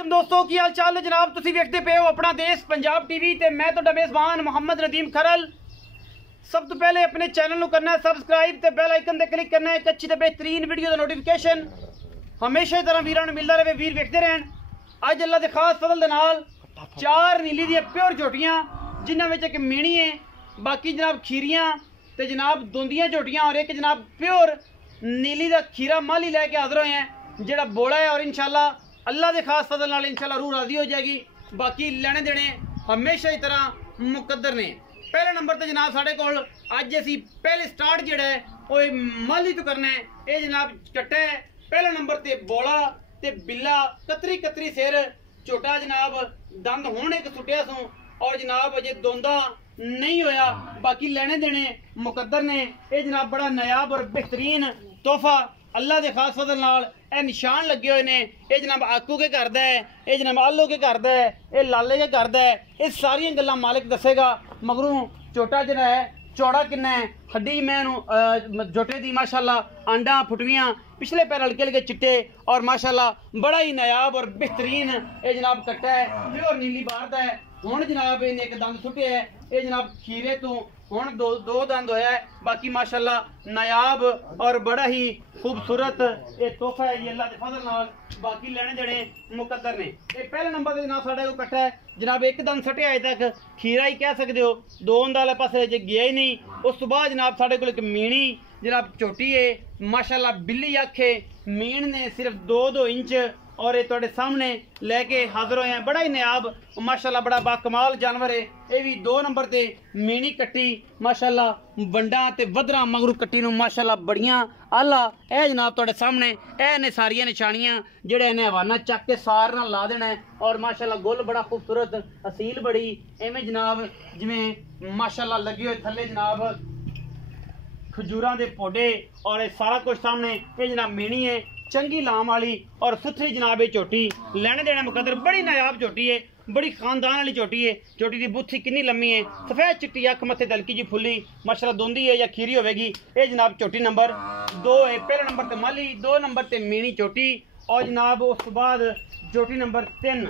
वालेकुम दोस्तों की हाल चाल है जनाब। तुसी वेखदे पे हो अपना देश पंजाब टीवी ते मैं तुहाडा मेज़बान मोहम्मद नदीम खरल। सब तो पहले अपने चैनल को करना है सबसक्राइब ते बेल आइकन ते क्लिक करना है एक अच्छी ते बेहतरीन वीडियो दा नोटिफिकेशन हमेशा की तरह वीरां नूं मिलदा रहे, वीर वेखदे रहन। अज अल्लाह दे खास फजल दे नाल चार नीली दी प्योर झोटियां जिन्हां विच एक मीणी है, बाकी जनाब खीरियां ते जनाब दोंदियां झोटियां और एक जनाब प्योर नीली दा खीरा माली लैके हाज़र होए हैं जेड़ा बोला है। और इंशाल्लाह अल्लाह के खास फजल नाल इंशाल्लाह रूह राजी हो जाएगी। बाकी लेने देने हमेशा की तरह मुकद्दर ने। पहले नंबर ते जनाब साढ़े कोल अज असी पहले स्टार्ट जेड़ा है वो माली तो करना है। ये जनाब कट्टा है। पहले नंबर ते बोला ते बिल्ला कतरी कतरी सिर झोटा जनाब दंद होने एक सुटिया सू और जनाब अजे दोंदा नहीं होया। बाकी लेने देने मुकद्दर ने। ये जनाब बड़ा नायाब और बेहतरीन तोहफा अल्लाह के खास फजल नाल ए निशान लगे हुए ने। ये जनाब आकू के करदा है, ये जनाब आलो के करदा है, ये लाले के करदा है। ये सारियां गल्लां मालिक दसेगा। मगरों झोटा जरा है चौड़ा किन्ना है, हड्डी मैं झोटे दी माशाल्लाह आंडा फुटवियां पिछले पैर हल्के हल्के चिट्टे और माशाल्लाह बड़ा ही नायाब और बेहतरीन ये जनाब कट्टा है। प्योर नीली बार दा है। हुण जनाब इन्हें एक दंद सुटे है। ये जनाब खीरे तो हुण दो दंद होया है। बाकी माशाल्लाह नायाब और बड़ा ही खूबसूरत ये तोहफा है ये अल्लाह के फजल नाल। बाकी लेने देने मुकद्दर ने। ये पहले नंबर ते जनाब साडे को कट्टा है जनाब एक दंद सटे अजे तक खीरा ही कह सकते हो, दो दंद वाले पासे जे गया ही नहीं। उस तो बाद जनाब साडे कोल एक मीणी जनाब झोटी है माशाल्लाह बिल्ली अख है। मीण ने सिर्फ 2-2 इंच और ये तुहाडे सामने लैके हाजिर होए हैं। बड़ा ही नायाब माशाल्लाह बड़ा बाकमाल जानवर है। ये भी 2 नंबर ते मीणी कट्टी माशाल्लाह बंडा ते वदरा मगरू कट्टी नूं माशाल्लाह बड़ियां आला। ए जनाब तुहाडे सामने ए ने सारियां निशानियां जेड़े ने हवाना चक के सार नाल ला देना है। और माशाल्लाह गुल बड़ा खूबसूरत असील बड़ी एवें जनाब जिवें माशाल्लाह लगे हुए थल्ले जनाब खजूरां दे पौधे और सारा कुछ सामने। ये जनाब मीणी है चंगी लाम वाली और सुथरी जनाब झोटी लेने देने मुकद्दर। बड़ी नायाब झोटी है, बड़ी खानदान वाली झोटी है। झोटी की बुथी कितनी लम्मी है, सफेद चिट्टी अख मथे दलकी जी फुली माशाल्लाह दोंदी है या खीरी होगी। ये जनाब झोटी नंबर 2 है। पहले नंबर ते माली, 2 नंबर ते मीणी झोटी और जनाब उस तो बाद झोटी नंबर 3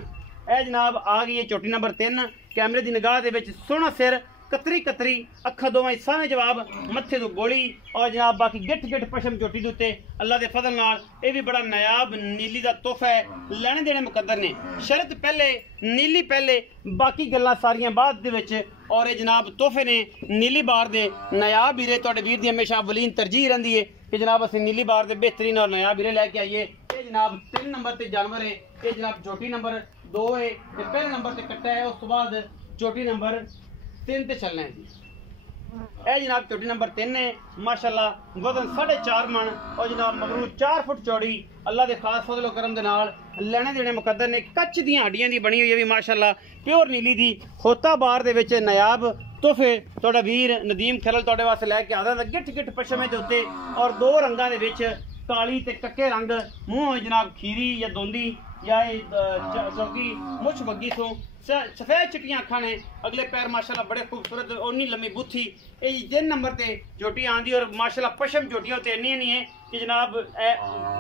ए जनाब आ गई है। झोटी नंबर 3 कैमरे की निगाह दे विच सोहना सिर कतरी कतरी अखा दोवें सावें जवाब मत्थे तो गोली और जनाब बाकी गिठ गिठ पशम झोटी दे उत्ते अल्लाह के फजल नाल ये भी बड़ा नायाब नीली दा तोहफा है। लेने देने मुकद्दर ने। शरत पहले नीली पहले बाकी गल्लां सारियां बाद दे विच। और ये जनाब तोहफे ने नीली बार दे नायाब हीरे तुहाडे वीर दी हमेशा अवलीन तरजीह रहिंदी है कि जनाब असीं नीली बार दे बेहतरीन और नायाब हीरे लैके आइए। ये जनाब 3 नंबर ते जानवर है। ये जनाब झोटी नंबर 2 है। पहले नंबर ते कट्टा है। उस तो बाद झोटी नंबर 3 ते चलना है जी। ए जनाब झोटी नंबर 3 है माशाल्लाह वजन 4.5 मन और जनाब मगरू 4 फुट चौड़ी अल्लाह के खास फजल करम दे नाल लेने देने मुकद्दर ने। कच्च दी हड्डियां दी बनी हुई है भी माशाल्लाह प्योर नीली दी खोता बार दे विच नायाब तोहफे तुहाडा वीर नदीम खरल तुहाडे वास्ते लैके आदा है। गिठ गिठ पशमे दे उत्ते और 2 रंगां दे विच काली ते कक्के रंग मूंह जनाब खीरी या दोंदी या चौकी मुछ बग्गी सो सफेद चिट्टियां अखा ने। अगले पैर माशाल्लाह बड़े खूबसूरत ओनी लम्मी बुथी। ये 3 नंबर ते झोटी आंदी और माशाल्लाह पशम झोटियां उत्ते इन्नी नहीं है कि जनाब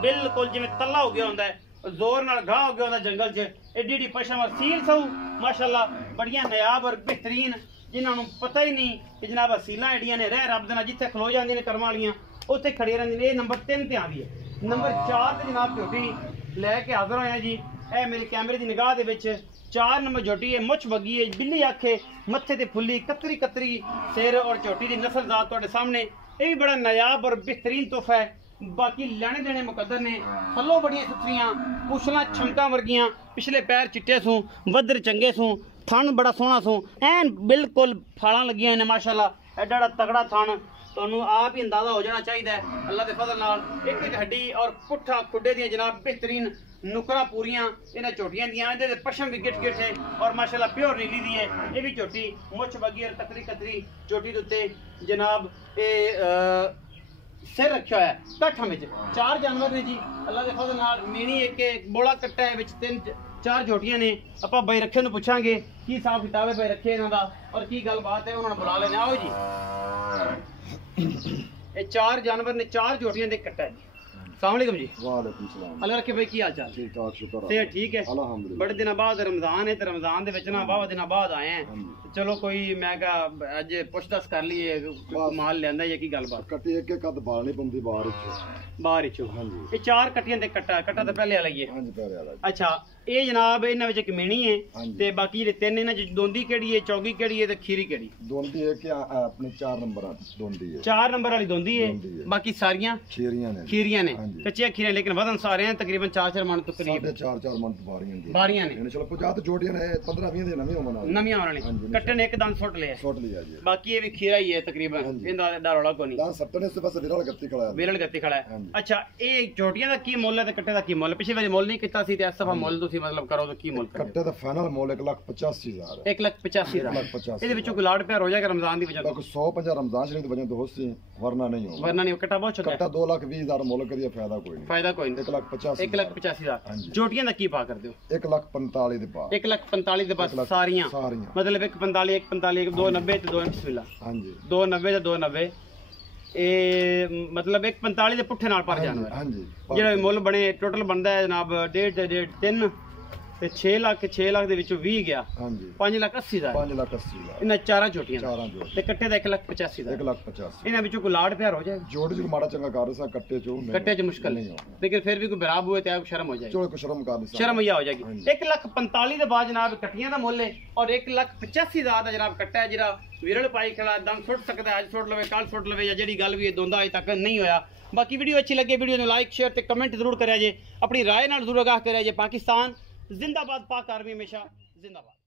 बिल्कुल जिवें तला हो गया होंदा है, जोर नाल घाह हो गया होंदा जंगल च। एडी एडी पशम और सील सऊ माशाल्लाह बड़ियां नायाब और बेहतरीन जिन्हां नूं पता ही नहीं कि जनाब असीलां एडियां ने रह रब दे नाल जिथे खलो जांदियां ने कर्म वालियां उत्थे खड़ी रहिंदियां ने। ये नंबर 3 ते आंदी है। नंबर 4 ते जनाब झोटी लैके हाज़र होए हैं जी। ए मेरे कैमरे की निगाह दे विच 4 नंबर झोटी है। मुछ बगी है, बिल्ली अख है, मत्थे ते फुल्ली कतरी कतरी सिर और झोटी की नस्ल जात तुहाडे सामने। ये भी बड़ा नायाब और बेहतरीन तोहफा है। बाकी लेने देने मुकद्दर ने। थल्लों बड़ियां सुथरियां पुछलां छमका वर्गियां पिछले पैर चिट्टे सूं वदर चंगे सूं थन बड़ा सोहना सूं एन बिल्कुल फालां लगियां ने माशाल्लाह। एडा तगड़ा थन तुहानूं आप ही अंदाजा हो जाना चाहिए अल्लाह के फजल नाल। एक एक हड्डी और पुट्ठा खुडे दी जनाब बेहतरीन नुकरा पूरियां इन्हां झोटियां दियां। इहदे पशम भी गिठ गिठ है और माशाल्लाह प्योर नीली दी है। ये भी झोटी मुछ बगी और कतरी कतरी झोटी दे उत्ते जनाब ये सिर रखा है कट्ठा में। 4 जानवर ने जी अल्लाह के फजल नाल। मीणी एक बोला कट्टा है विच 3-4 झोटियां ने। आपां भाई रखे नूं पुछांगे की हिसाब किताब है भाई रखे इन्हां दा और की गलबात है उन्हां नूं बुला लेने। आओ जी। ये 4 जानवर ने 4 झोटियां दे कट्टा है जी। अस्सलाम वालेकुम जी। वालेकुम सलाम। अल्लाह रखे भाई की हाल चाल? ठीक ठाक शुक्र ते ठीक है अल्हम्दुलिल्लाह। बड़े दिनों बाद रमजान है ते रमजान दे विच ना बावा दिनों बाद आए हैं चलो कोई मैं कहा अज पुछ दस कर लिए माल लियांदा या की गलबात कट्टी एक एक अद बाल नहीं पौंदी बाहर बाहर चो ये 4 कट्टियां ते कट्टा कट्टा तो पहले वाला ही है। हां जी पहले वाला। अच्छा ये जनाब इन्हां विच एक मिणी है ते बाकी जेडे तीन इन्हां च दोंदी केड़ी है चौगी केड़ी है ते खीरी केड़ी? दोंदी है कि अपने 4 नंबर दोंदी है। 4 नंबर वाली दोंदी है बाकी सारियां खीरियां ने। खीरियां ने कच्चियां खीरियां लेकिन वजन सारे हैं तकरीबन 4-4 मन तो करीब 4.5 मन बारियां ने चलो 50 जोड़ियां ने 15-20 दिन नवी होना नवी आने कट्टे ने एक दंद सुट लिया जी। बाकी ये भी खीरा ही है तकरीबन इंदा डर वाला कोई नहीं दान सट्टने से बस विरल गत्ती खड़ा है। विरल गत्ती खड़ा है। अच्छा ये चोटियां दा की मुੱਲ है ते कट्टे दा की मुੱਲ? पिछली बारी मुੱਲ नहीं कीता सी ते इस दफा मुੱਲ ਤੁਸੀਂ मतलब करो तो की मुੱਲ करो? कट्टे दा फाइनल मुੱਲ 1,85,000 1,85,000 ਇਹਦੇ ਵਿੱਚੋਂ ਕੋਈ ਲਾੜ ਪਿਆਰ ਹੋ ਜਾਏਗਾ रमजान ਦੀ वजह तो 150 रमजान शरीफ की वजह तो होसी वरना नहीं हो वरना नहीं कट्टा बहुत छोटा कट्टा 2,20,000 मुੱਲ करिए फायदा कोई नहीं। फायदा कोई नहीं 1,85,000 चोटियां दा की भाव कर दियो? 1,45,000 ਦੇ ਪਾ 1,45,000 ਦੇ ਬਸ ਸਾਰੀਆਂ मतलब 1,45 1,45 2,90 ਤੇ 2 ਬਿਸमिल्लाह ਹਾਂਜੀ 2,90 ਤੇ 2,90 ਇਹ मतलब 1,45 ਦੇ ਪੁੱਠੇ ਨਾਲ ਪਰ ਜਾਣਾ ਹਾਂਜੀ ਜਿਹੜਾ ਮੁੱਲ ਬਣੇ ਟੋਟਲ ਬਣਦਾ ਹੈ ਜਨਾਬ 1.5 3 ਤੇ 6 ਲੱਖ ਦੇ ਵਿੱਚੋਂ 20 ਗਿਆ ਹਾਂਜੀ 5,80,000 5,80,000 ਇਹਨਾਂ ਚਾਰਾਂ ਚੋਟੀਆਂ ਚਾਰਾਂ ਜੋ ਤੇ ਕੱਟੇ ਦਾ 1,85,000 1,85,000 ਇਹਨਾਂ ਵਿੱਚੋਂ ਕੋਈ ਲਾੜ ਪਿਆਰ ਹੋ ਜਾਏਗਾ? ਜੋੜ ਜੀ ਮਾੜਾ ਚੰਗਾ ਕਰ ਰਸਾ ਕੱਟੇ ਚੋਂ ਕੱਟੇ ਚ ਮੁਸ਼ਕਲ ਨਹੀਂ ਲੇਕਿਨ ਫਿਰ ਵੀ ਕੋਈ ਬਰਾਬ ਹੋਏ ਤੇ ਆਪ ਸ਼ਰਮ ਹੋ ਜਾਏਗੀ। ਚੋਲੇ ਕੋ ਸ਼ਰਮ ਕਰ ਦੇ ਸ਼ਰਮ ਹੋ ਜਾਏਗੀ। 1,45,000 ਦੇ ਬਾਅਦ ਜਨਾਬ ਕੱਟੀਆਂ ਦਾ ਮੁੱਲ ਹੈ ਔਰ 1,85,000 ਦਾ ਜਨਾਬ ਕੱਟਾ ਹੈ ਜਿਹੜਾ ਵਿਰਲ ਪਾਈ ਖੜਾ ਦਮ ਸੁੱਟ ਸਕਦਾ ਅੱਜ ਸੁੱਟ ਲਵੇ ਕੱਲ ਸੁੱਟ ਲਵੇ ਜਾਂ ਜਿਹੜੀ ਗੱਲ ਵੀ ਇਹ ਦੋਂਦਾ ਅਜੇ ਤੱਕ ਨਹੀਂ ਹੋਇਆ। ਬਾਕੀ ਵੀਡੀਓ ਅੱਛੀ ਲੱਗੇ ਵੀਡੀਓ ਨੂੰ ਲਾਈਕ ਸ਼ੇਅਰ ਤੇ ਕਮੈਂਟ ਜ਼ਰੂਰ ਕਰਿਆ ਜੇ ਆਪਣੀ ਰਾਏ ਨਾਲ ਜ਼ਰੂਰ ਆਗਾਹ ਕਰਿਆ ਜੇ। ਪਾਕਿस्तान जिंदाबाद पाक आर्मी हमेशा जिंदाबाद।